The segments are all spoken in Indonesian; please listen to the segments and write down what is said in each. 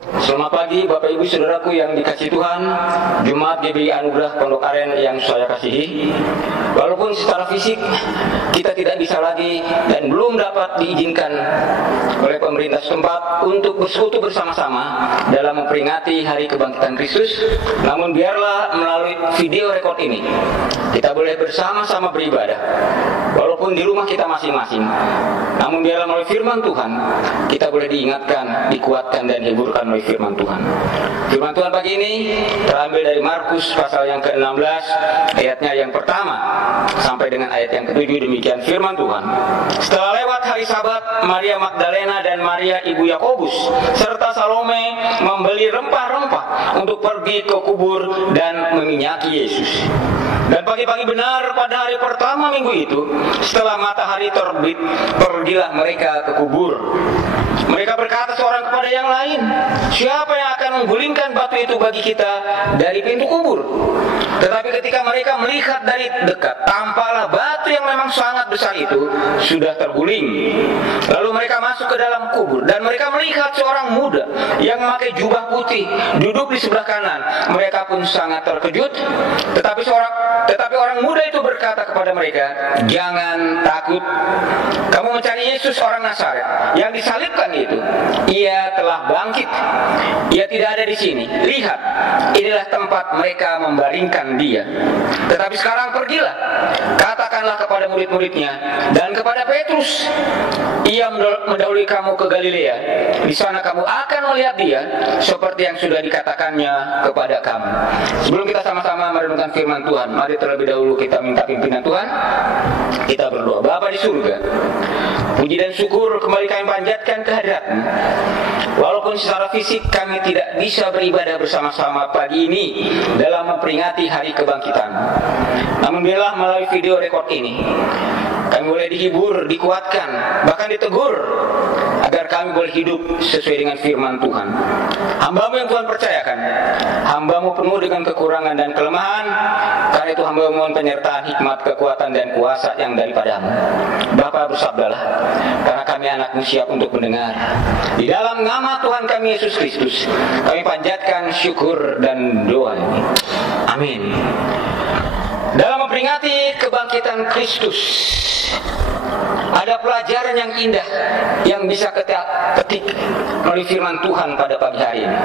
Selamat pagi Bapak Ibu Saudaraku yang dikasihi Tuhan, Jemaat GBI Anugerah Pondok Aren yang saya kasihi. Walaupun secara fisik kita tidak bisa lagi dan belum dapat diizinkan oleh pemerintah setempat untuk bersekutu bersama-sama dalam memperingati Hari Kebangkitan Kristus, namun biarlah melalui video rekod ini kita boleh bersama-sama beribadah walaupun di rumah kita masing-masing. Namun biarlah melalui firman Tuhan kita boleh diingatkan, dikuatkan dan dihiburkan melalui firman Tuhan. Firman Tuhan pagi ini terambil dari Markus pasal yang ke-16 ayatnya yang pertama sampai dengan ayat yang ke-7. Demikian firman Tuhan. Setelah lewat hari Sabat, Maria Magdalena dan Maria ibu Yakobus serta Salome membeli rempah-rempah untuk pergi ke kubur dan meminyaki Yesus. Dan pagi-pagi benar pada hari pertama minggu itu, setelah matahari terbit, pergilah mereka ke kubur. Mereka berkata seorang kepada yang lain, "Siapa yang akan menggulingkan batu itu bagi kita dari pintu kubur?" Tetapi ketika mereka melihat dari dekat, tampaklah batu yang memang sangat besar itu sudah terguling. Lalu mereka masuk ke dalam kubur dan mereka melihat seorang muda yang memakai jubah putih duduk di sebelah kanan. Mereka pun sangat terkejut. Tetapi orang muda itu berkata kepada mereka, "Jangan takut. Kamu mencari Yesus orang Nazaret yang disalibkan itu. Ia telah bangkit. Ia tidak ada di sini. Lihat, inilah tempat mereka membaringkan dia. Tetapi sekarang pergilah, katakanlah kepada murid-muridnya dan kepada Petrus, ia mendahului kamu ke Galilea. Di sana kamu akan melihat dia seperti yang sudah dikatakannya kepada kamu." Sebelum kita sama-sama merenungkan firman Tuhan, mari terlebih dahulu kita minta pimpinan Tuhan. Kita berdoa. Bapa di surga, puji dan syukur kembali kami panjatkan kehadirat-Mu. Walaupun secara fisik kami tidak bisa beribadah bersama-sama pagi ini dalam memperingati Hari Kebangkitan, namun biarlah melalui video rekod ini kami boleh dihibur, dikuatkan, bahkan ditegur agar kami boleh hidup sesuai dengan firman Tuhan. Hamba-Mu yang Tuhan percayakan, hamba-Mu penuh dengan kekurangan dan kelemahan. Karena itu hamba mohon penyertaan hikmat, kekuatan dan kuasa yang daripada-Mu. Bapa, bersabdalah, karena kami anak-Mu siap untuk mendengar. Di dalam nama Tuhan kami Yesus Kristus kami panjatkan syukur dan doa ini. Amin. Dalam memperingati kebangkitan Kristus, ada pelajaran yang indah yang bisa kita petik melalui firman Tuhan pada pagi hari ini.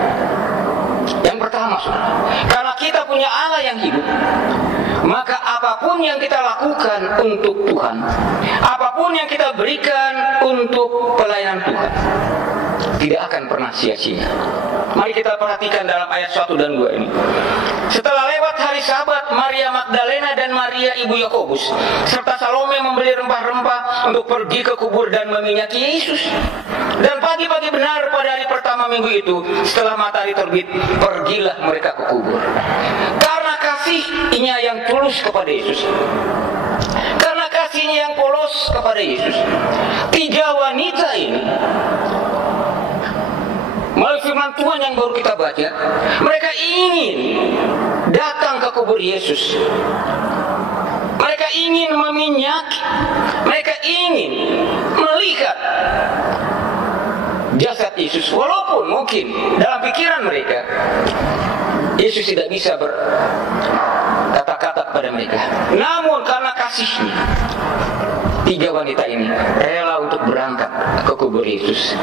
Yang pertama, karena kita punya Allah yang hidup, maka apapun yang kita lakukan untuk Tuhan, apapun yang kita berikan untuk pelayanan Tuhan, tidak akan pernah sia-sia. Mari kita perhatikan dalam ayat 1 dan 2 ini. Setelah lewat hari Sabat, Maria Magdalena dan Maria ibu Yakobus serta Salome membeli rempah-rempah untuk pergi ke kubur dan meminyaki Yesus. Dan pagi-pagi benar pada hari pertama minggu itu, setelah matahari terbit, pergilah mereka ke kubur. Karena kasihnya yang tulus kepada Yesus, karena kasihnya yang polos kepada Yesus, tiga wanita ini melalui firman Tuhan yang baru kita baca, mereka ingin datang ke kubur Yesus. Mereka ingin meminyaki, mereka ingin melihat jasad Yesus. Walaupun mungkin dalam pikiran mereka Yesus tidak bisa berkata-kata kepada mereka, namun karena kasihnya, tiga wanita ini rela untuk berangkat ke kubur Yesus.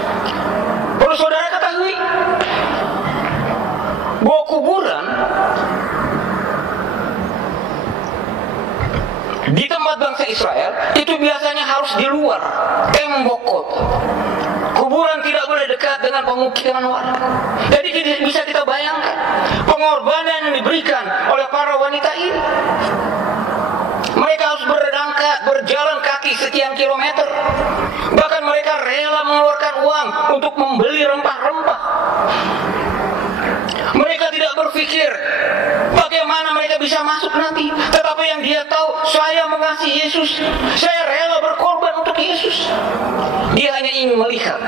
Perlu saudara ketahui bahwa kuburan di tempat bangsa Israel itu biasanya harus di luar tembok kota. Kuburan tidak boleh dekat dengan pemukiman warga. Jadi bisa kita bayangkan pengorbanan yang diberikan oleh para wanita ini. Mereka harus berjalan kaki sekian kilometer. Bahkan mereka rela mengeluarkan uang untuk membeli rempah-rempah. Mereka tidak berpikir bagaimana mereka bisa masuk nanti. Tetapi yang dia tahu, saya mengasihi Yesus, saya rela berkorban untuk Yesus. Dia hanya ingin melihat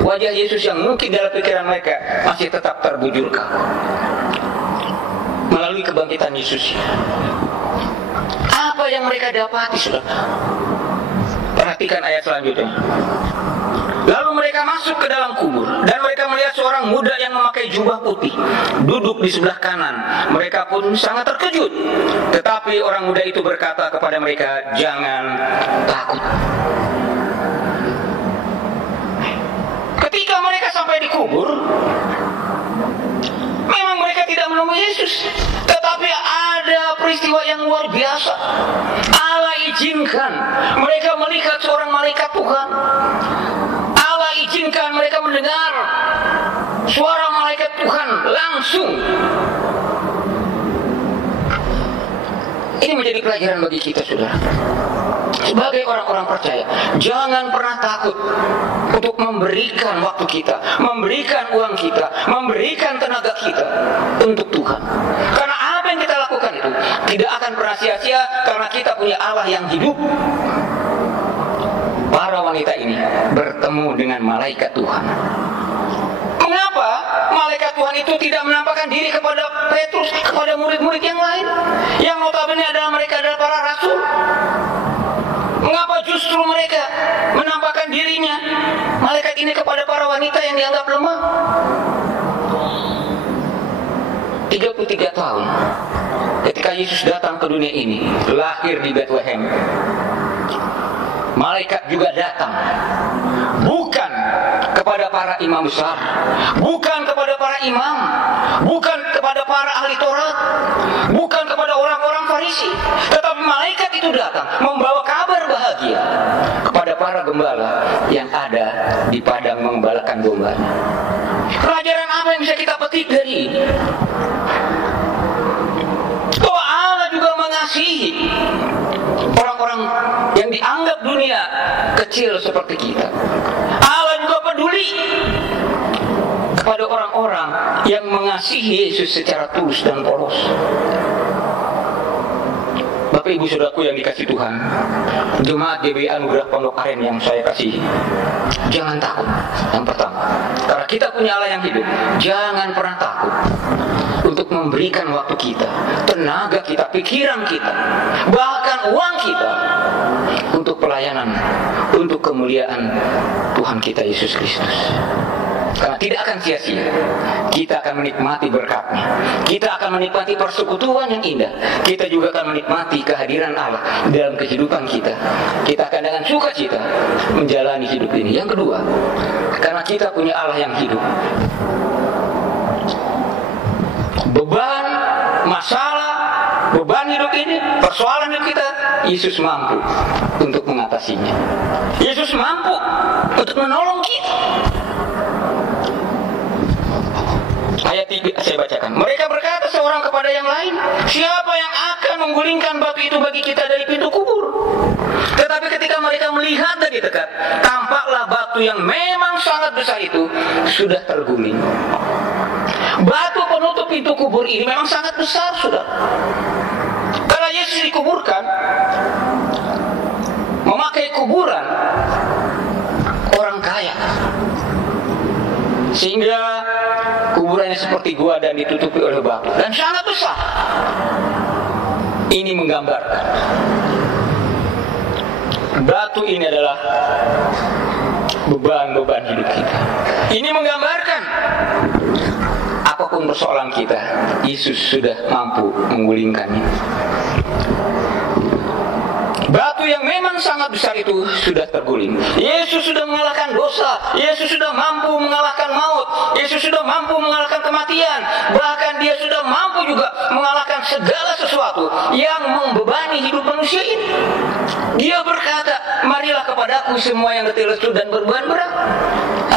wajah Yesus yang mungkin dalam pikiran mereka masih tetap terbujur kaku melalui kebangkitan Yesus. Apa yang mereka dapati, saudara? Perhatikan ayat selanjutnya. Lalu mereka masuk ke dalam kubur, dan mereka melihat seorang muda yang memakai jubah putih duduk di sebelah kanan. Mereka pun sangat terkejut. Tetapi orang muda itu berkata kepada mereka, "Jangan takut." Ketika mereka sampai di kubur, memang mereka tidak menemui Yesus, tetapi ada peristiwa yang luar biasa. Allah izinkan mereka melihat seorang malaikat Tuhan. Allah izinkan mereka mendengar suara malaikat Tuhan langsung. Ini menjadi pelajaran bagi kita, saudara. Sebagai orang-orang percaya, jangan pernah takut untuk memberikan waktu kita, memberikan uang kita, memberikan tenaga kita untuk Tuhan. Karena apa yang kita lakukan itu tidak akan pernah sia-sia, karena kita punya Allah yang hidup. Para wanita ini bertemu dengan malaikat Tuhan. Mengapa malaikat Tuhan itu tidak menampakkan diri kepada Petrus, kepada murid-murid yang lain, yang notabene adalah mereka adalah para rasul? Mengapa justru mereka menampakkan dirinya, malaikat ini, kepada para wanita yang dianggap lemah? 33 tahun ketika Yesus datang ke dunia ini, lahir di Bethlehem, malaikat juga datang, bukan kepada para imam besar, bukan kepada para imam, bukan kepada para ahli Taurat, bukan kepada orang-orang Farisi, tetapi malaikat itu datang membawa kabar bahagia kepada para gembala yang ada di padang mengembalakan domba. Pelajaran apa yang bisa kita petik dari ini? Bahwa Allah juga mengasihi orang-orang yang dianggap dunia kecil seperti kita. Allah juga peduli kepada orang-orang yang mengasihi Yesus secara tulus dan polos. Bapak Ibu Saudaraku yang dikasihi Tuhan, jemaat GBI Anugerah Pondok Aren yang saya kasihi, jangan takut. Yang pertama, karena kita punya Allah yang hidup, jangan pernah takut untuk memberikan waktu kita, tenaga kita, pikiran kita, bahkan uang kita untuk pelayanan, untuk kemuliaan Tuhan kita Yesus Kristus. Karena tidak akan sia-sia. Kita akan menikmati berkat-Nya. Kita akan menikmati persekutuan yang indah. Kita juga akan menikmati kehadiran Allah dalam kehidupan kita. Kita akan dengan sukacita menjalani hidup ini. Yang kedua, karena kita punya Allah yang hidup, beban, masalah, beban hidup ini, persoalan hidup kita, Yesus mampu untuk mengatasinya. Yesus mampu untuk menolong kita. Ayat 3 saya bacakan. Mereka berkata seorang kepada yang lain, "Siapa yang akan menggulingkan batu itu bagi kita dari pintu kubur?" Tetapi ketika mereka melihat dari dekat, tampaklah batu yang memang sangat besar itu sudah terguling. Batu penutup pintu kubur ini memang sangat besar, saudara. Karena Yesus dikuburkan, memakai kuburan orang kaya, sehingga kuburannya seperti gua dan ditutupi oleh batu dan sangat besar. Ini menggambarkan batu ini adalah beban-beban hidup kita. Ini menggambarkan apapun persoalan kita, Yesus sudah mampu menggulingkannya. Batu yang memang sangat besar itu sudah terguling. Yesus sudah mengalahkan dosa. Yesus sudah mampu mengalahkan maut. Yesus sudah mampu mengalahkan kematian. Bahkan Dia sudah mampu juga mengalahkan segala sesuatu yang membebani hidup manusia ini. Dia berkata, "Marilah kepadaku semua yang letih lesu dan berbeban berat.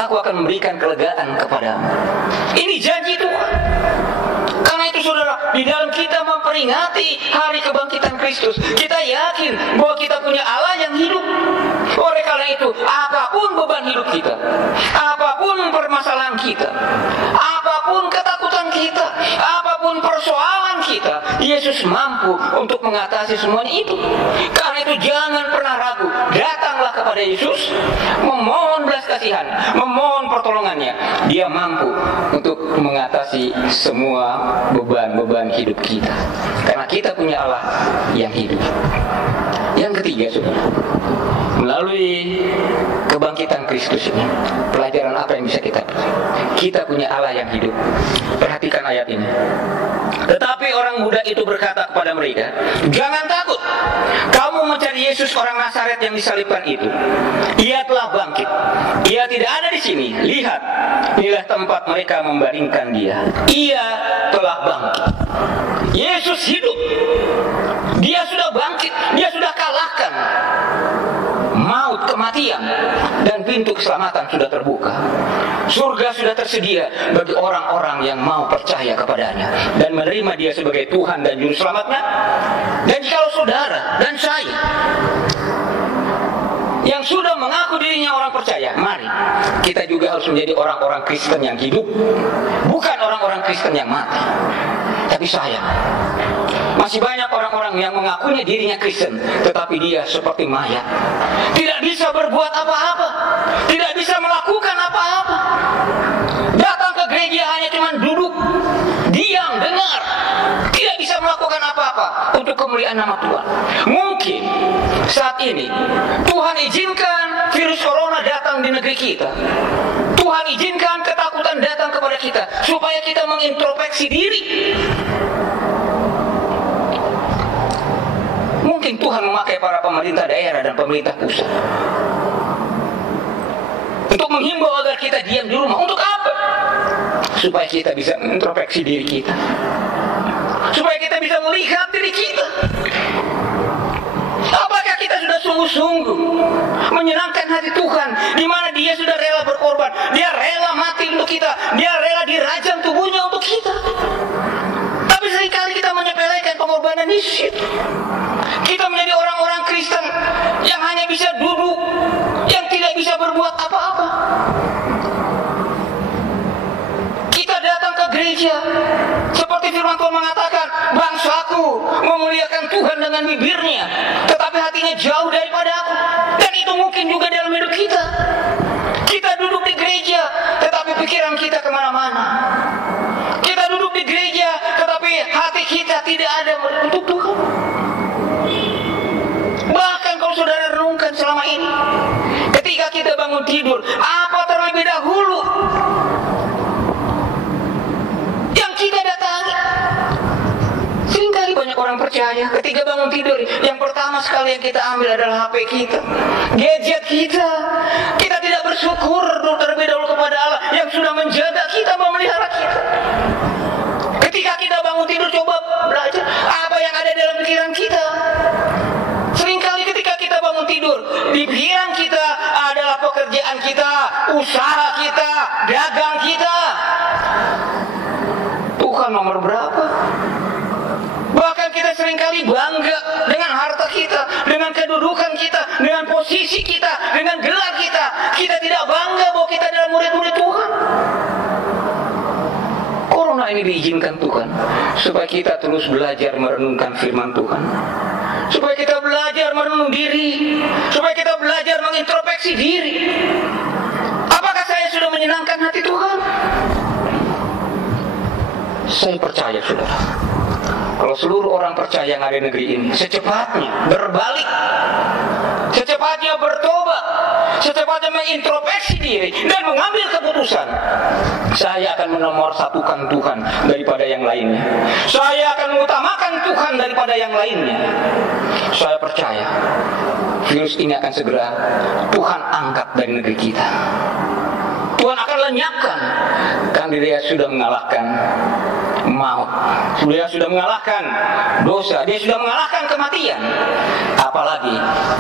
Aku akan memberikan kelegaan kepadamu." Ini janji Tuhan. Karena itu saudara, di dalam kita memperingati hari kebangkitan Kristus, kita yakin bahwa kita punya Allah yang hidup. Oleh karena itu, apapun beban hidup kita, apapun permasalahan kita, apapun ketakutan kita, apapun persoalan kita, Yesus mampu untuk mengatasi semuanya itu. Karena itu jangan pernah ragu, datanglah kepada Yesus, memohon belas kasihan, memohon pertolongannya. Dia mampu untuk mengatasi semua beban-beban hidup kita. Karena kita punya Allah yang hidup. Yang ketiga, saudara, melalui kebangkitan Kristus ini, pelajaran apa yang bisa kita petik? Kita punya Allah yang hidup. Perhatikan ayat ini. Tetapi orang muda itu berkata kepada mereka, "Jangan takut. Kamu mencari Yesus orang Nazaret yang disalibkan itu. Ia telah bangkit. Ia tidak ada di sini. Lihat, inilah tempat mereka membaringkan dia. Ia telah bangkit." Yesus hidup. Dia sudah bangkit. Dia sudah kalahkan maut, kematian, dan pintu keselamatan sudah terbuka. Surga sudah tersedia bagi orang-orang yang mau percaya kepadanya dan menerima dia sebagai Tuhan dan Juru Selamatnya. Dan jikalau saudara dan saya yang sudah mengaku dirinya orang percaya, mari kita juga harus menjadi orang-orang Kristen yang hidup, bukan orang-orang Kristen yang mati. Tapi sayang, masih banyak orang-orang yang mengakunya dirinya Kristen, tetapi dia seperti mayat. Tidak bisa berbuat apa-apa, tidak bisa melakukan apa-apa. Datang ke gereja hanya cuma duduk, diam, dengar. Tidak bisa melakukan apa-apa untuk kemuliaan nama Tuhan. Mungkin saat ini Tuhan izinkan virus corona datang di negeri kita. Tuhan izinkan ketakutan datang kepada kita supaya kita mengintrospeksi diri. Mungkin Tuhan memakai para pemerintah daerah dan pemerintah pusat untuk menghimbau agar kita diam di rumah. Untuk apa? Supaya kita bisa mengintrospeksi diri kita, supaya kita bisa melihat diri kita. Apakah kita sudah sungguh-sungguh menyenangkan hati Tuhan, di mana Dia sudah rela berkorban, Dia rela mati untuk kita, Dia rela dirajam tubuhnya untuk kita. Tapi seringkali kita menyepelekan pengorbanan Yesus. Kita menjadi orang-orang Kristen yang hanya bisa duduk, yang tidak bisa berbuat apa-apa. Kita datang ke gereja seperti firman Tuhan mengatakan, "Bangsaku memuliakan Tuhan dengan bibirnya, tetapi hatinya jauh daripada aku." Dan itu mungkin juga dalam hidup kita. Kita duduk di gereja, tetapi pikiran kita kemana-mana. Kita duduk di gereja, tetapi hati kita tidak ada untuk Tuhan. Bahkan kalau saudara renungkan selama ini, ketika kita bangun tidur, apa terlebih dahulu yang kita datangi? Seringkali banyak orang percaya ketika bangun tidur, yang pertama sekali yang kita ambil adalah HP kita, gadget kita. Kita tidak bersyukur terlebih dahulu kepada Allah yang sudah menjaga kita, memelihara kita. Ketika kita bangun tidur, coba belajar apa yang ada dalam pikiran kita. Seringkali ketika kita bangun tidur, di pikiran kita adalah pekerjaan kita, usaha kita, dagang kita. Tuhan nomor berapa? Bahkan kita seringkali bangga dengan harta kita, dengan kedudukan kita, dengan posisi kita, dengan gelar kita. Kita tidak bangga bahwa kita adalah murid-murid Tuhan. Corona ini diizinkan Tuhan supaya kita terus belajar merenungkan firman Tuhan, supaya kita belajar merenung diri, supaya kita belajar mengintrospeksi diri. Apakah saya sudah menyenangkan hati Tuhan? Saya percaya, saudara, kalau seluruh orang percaya yang ada di negeri ini secepatnya berbalik, secepatnya bertobat, secepatnya mengintrospeksi diri dan mengambil keputusan, saya akan menomorsatukan Tuhan daripada yang lainnya. Saya akan mengutamakan Tuhan daripada yang lainnya. Saya percaya virus ini akan segera Tuhan angkat dari negeri kita. Tuhan akan lenyapkan, karena Dia sudah mengalahkan maut, Dia sudah mengalahkan dosa, Dia sudah mengalahkan kematian. Apalagi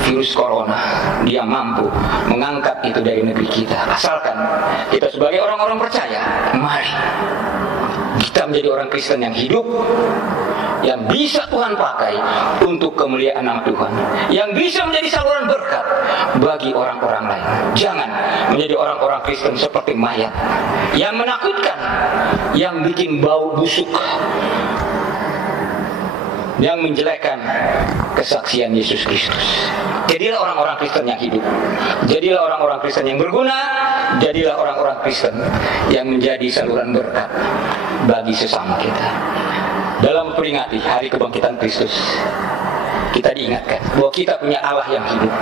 virus corona, Dia mampu mengangkat itu dari negeri kita. Asalkan kita sebagai orang-orang percaya, mari kita menjadi orang Kristen yang hidup, yang bisa Tuhan pakai untuk kemuliaan nama Tuhan, yang bisa menjadi saluran berkat bagi orang-orang lain. Jangan menjadi orang-orang Kristen seperti mayat yang menakutkan, yang bikin bau busuk, yang menjelekkan kesaksian Yesus Kristus. Jadilah orang-orang Kristen yang hidup, jadilah orang-orang Kristen yang berguna, jadilah orang-orang Kristen yang menjadi saluran berkat bagi sesama kita. Dalam memperingati hari kebangkitan Kristus, kita diingatkan bahwa kita punya Allah yang hidup.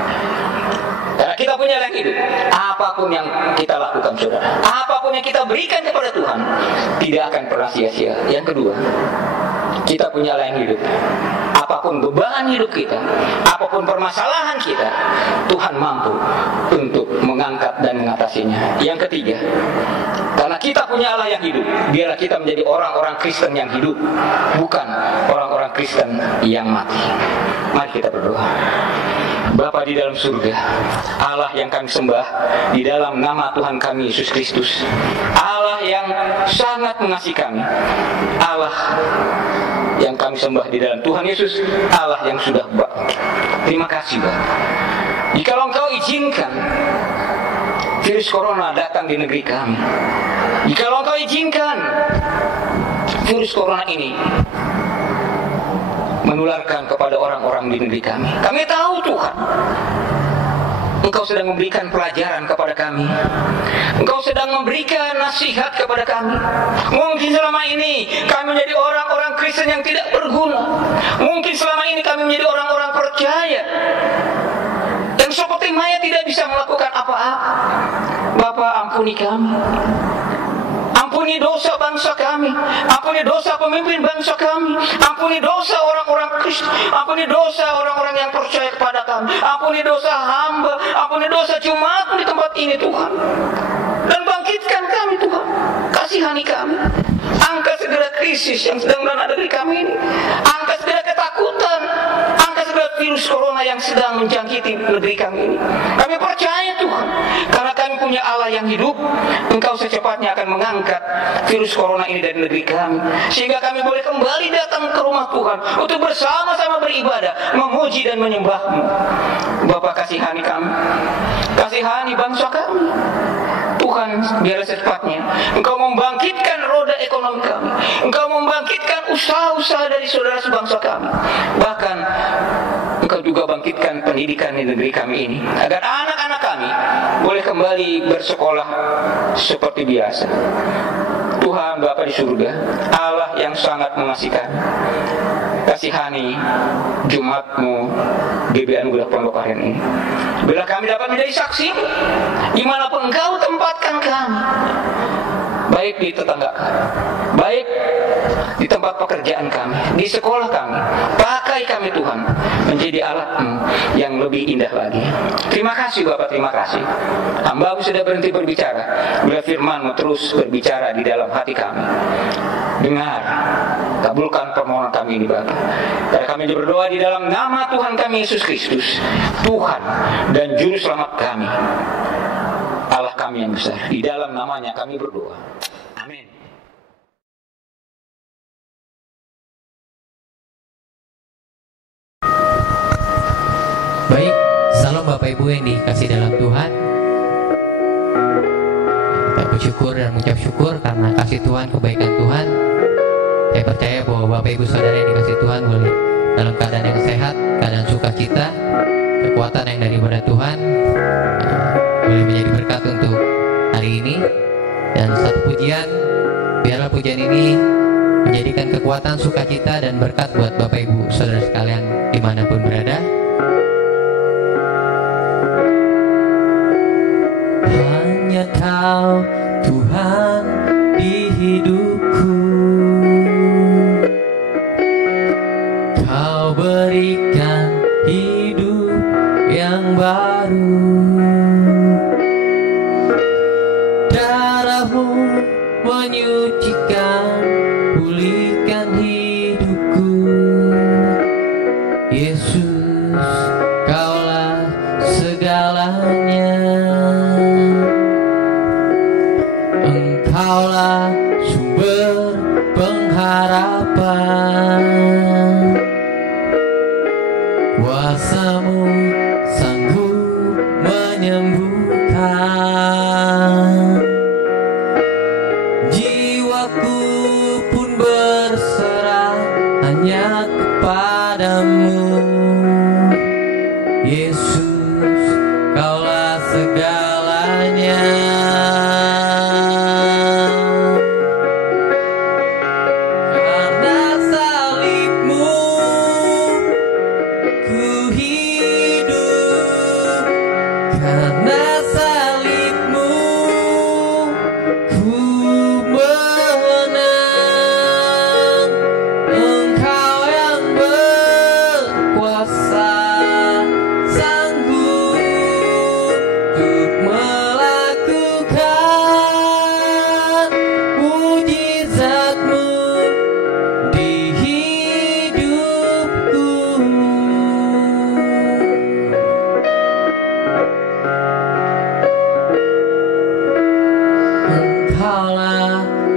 Karena kita punya Allah yang hidup, apapun yang kita lakukan, saudara, apapun yang kita berikan kepada Tuhan, tidak akan pernah sia-sia. Yang kedua, kita punya Allah yang hidup. Apapun beban hidup kita, apapun permasalahan kita, Tuhan mampu untuk mengangkat dan mengatasinya. Yang ketiga, karena kita punya Allah yang hidup, biarlah kita menjadi orang-orang Kristen yang hidup, bukan orang-orang Kristen yang mati. Mari kita berdoa. Bapa di dalam surga, Allah yang kami sembah di dalam nama Tuhan kami Yesus Kristus, Allah yang sangat mengasihi kami, Allah yang kami sembah di dalam Tuhan Yesus, Allah yang sudah bangkit. Terima kasih Bapa. Jikalau Engkau izinkan virus corona datang di negeri kami, jikalau Engkau izinkan virus corona ini menularkan kepada orang-orang di negeri kami, kami tahu Tuhan, Engkau sedang memberikan pelajaran kepada kami, Engkau sedang memberikan nasihat kepada kami. Mungkin selama ini kami menjadi orang-orang Kristen yang tidak berguna, mungkin selama ini kami menjadi orang-orang percaya yang seperti mayat tidak bisa melakukan apa-apa. Bapa, ampuni kami, ampuni dosa bangsa kami, ampuni dosa pemimpin bangsa kami, ampuni dosa orang-orang Kristen, ampuni dosa orang-orang yang percaya kepada kami, ampuni dosa hamba, ampuni dosa jemaat di tempat ini Tuhan, dan bangkitkan kami Tuhan, kasihani kami, angkat segera krisis yang sedang melanda negeri kami ini, angkat segera ketakutan, angkat segera virus corona yang sedang menjangkiti negeri kami ini. Kami percaya Tuhan, karena kami punya Allah yang hidup, Engkau secepatnya akan mengangkat virus corona ini dari negeri kami, sehingga kami boleh kembali datang ke rumah Tuhan untuk bersama-sama beribadah, memuji dan menyembah-Mu. Bapa, kasihani kami, kasihani bangsa kami Tuhan, biarlah secepatnya Engkau membangkitkan roda ekonomi kami, Engkau membangkitkan usaha-usaha dari saudara sebangsa kami, bahkan Engkau juga bangkitkan pendidikan di negeri kami ini, agar anak-anak kami boleh kembali bersekolah seperti biasa. Tuhan Bapa di surga, Allah yang sangat mengasihi, kasihani Jumat-Mu GBI Anugerah Pondok Aren ini. Bila kami dapat menjadi saksi dimanapun Engkau tempatkan kami, baik di tetangga kami, baik di tempat pekerjaan kami, di sekolah kami, pakai kami Tuhan menjadi alat-Mu yang lebih indah lagi. Terima kasih Bapak, terima kasih. Hamba-Mu sudah berhenti berbicara, bila firman-Mu terus berbicara di dalam hati kami. Dengar, kabulkan permohonan kami ini Bapak. Dan kami berdoa di dalam nama Tuhan kami Yesus Kristus, Tuhan dan Juru Selamat kami, Allah kami yang besar. Di dalam namanya kami berdoa. Amin. Baik, salam Bapak Ibu yang dikasih dalam Tuhan. Kita bersyukur dan mengucap syukur karena kasih Tuhan, kebaikan Tuhan. Saya percaya bahwa Bapak Ibu Saudara yang dikasih Tuhan boleh dalam keadaan yang sehat, keadaan sukacita, kekuatan yang daripada Tuhan, boleh menjadi berkat untuk hari ini. Dan satu pujian, biarlah pujian ini menjadikan kekuatan, sukacita, dan berkat buat Bapak Ibu Saudara sekalian dimanapun berada. Hanya Kau Tuhan di hidupku, Kau berikan hidup yang baru. Darah-Mu menyucikan, pulihkan hidupku. Yesus, Kaulah segalanya. Engkaulah sumber pengharapan. Kuasa-Mu sanggup menyembuhkan. Jiwaku pun berserah hanya kepada-Mu. Yesus, Kaulah segalanya. Karena salib-Mu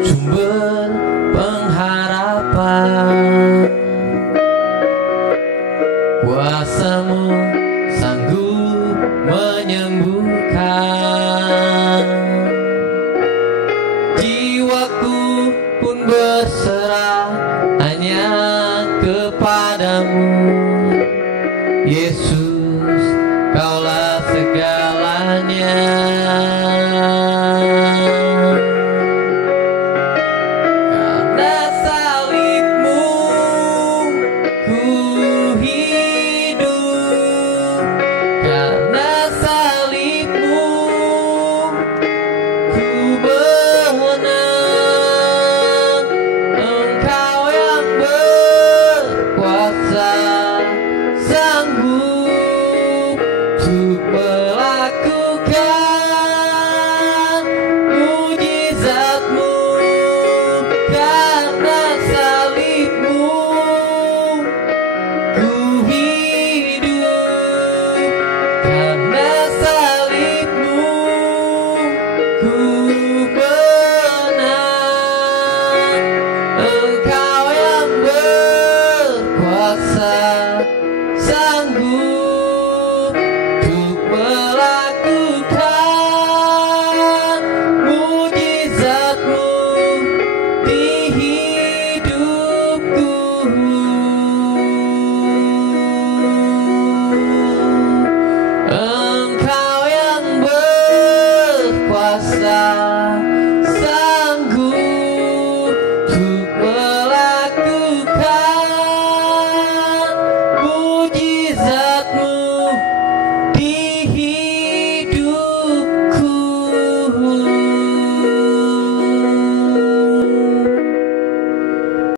sumber